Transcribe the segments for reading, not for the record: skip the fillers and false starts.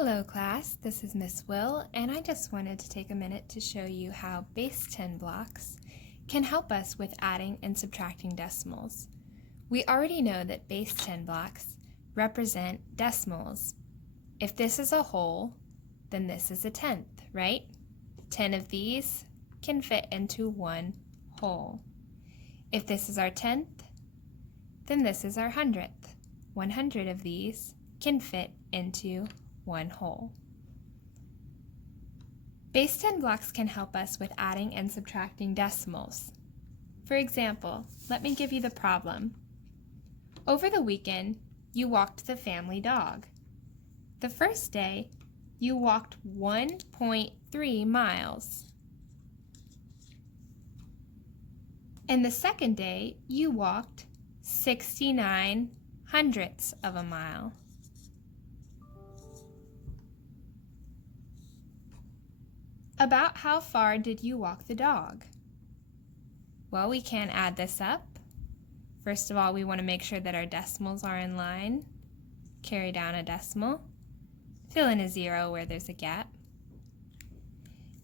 Hello class, this is Miss Will, and I just wanted to take a minute to show you how base 10 blocks can help us with adding and subtracting decimals. We already know that base 10 blocks represent decimals. If this is a whole, then this is a tenth, right? 10 of these can fit into one whole. If this is our tenth, then this is our hundredth. 100 of these can fit into one whole. Base 10 blocks can help us with adding and subtracting decimals. For example, let me give you the problem. Over the weekend, you walked the family dog. The first day, you walked 1.3 miles. And the second day, you walked 69 hundredths of a mile. About how far did you walk the dog? Well, we can add this up. First of all, we want to make sure that our decimals are in line. Carry down a decimal. Fill in a 0 where there's a gap.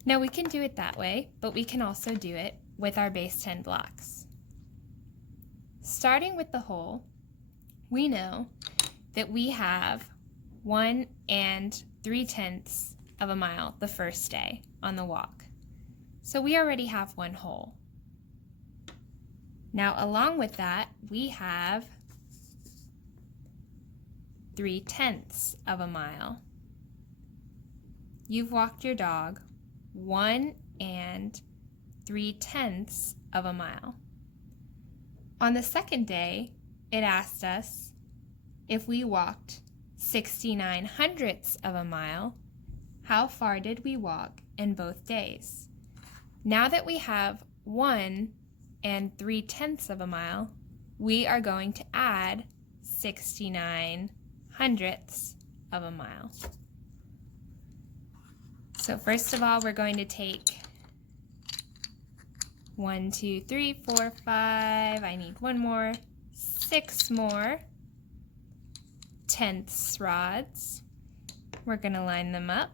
Now we can do it that way, but we can also do it with our base 10 blocks. Starting with the whole, we know that we have 1 3/10 of a mile the first day on the walk. So we already have one whole. Now along with that, we have 3/10 of a mile. You've walked your dog 1 3/10 of a mile. On the second day, it asked us if we walked 69 hundredths of a mile, how far did we walk in both days? Now that we have 1 3/10 of a mile, we are going to add 69 hundredths of a mile. So first of all, we're going to take 1, 2, 3, 4, 5, I need one more, 6 more tenths rods. We're going to line them up.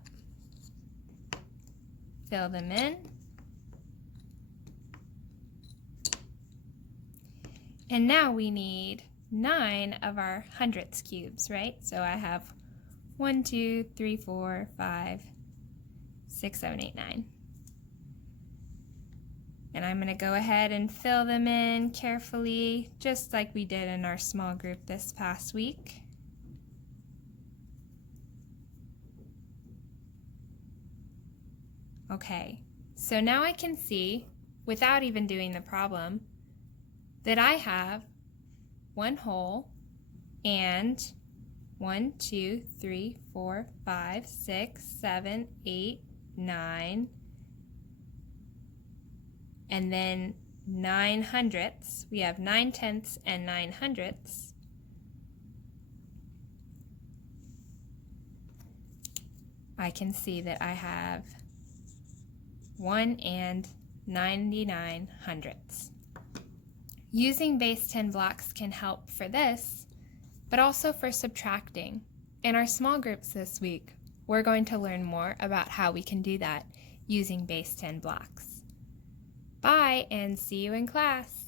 Fill them in. And now we need 9 of our hundredths cubes, right? So I have 1, 2, 3, 4, 5, 6, 7, 8, 9. And I'm going to go ahead and fill them in carefully, just like we did in our small group this past week. Okay, so now I can see, without even doing the problem, that I have one whole and 1, 2, 3, 4, 5, 6, 7, 8, 9, and then 9 hundredths. We have 9/10 and 9 hundredths. I can see that I have 1 99 hundredths. Using base 10 blocks can help for this, but also for subtracting. In our small groups this week, we're going to learn more about how we can do that using base 10 blocks. Bye, and see you in class.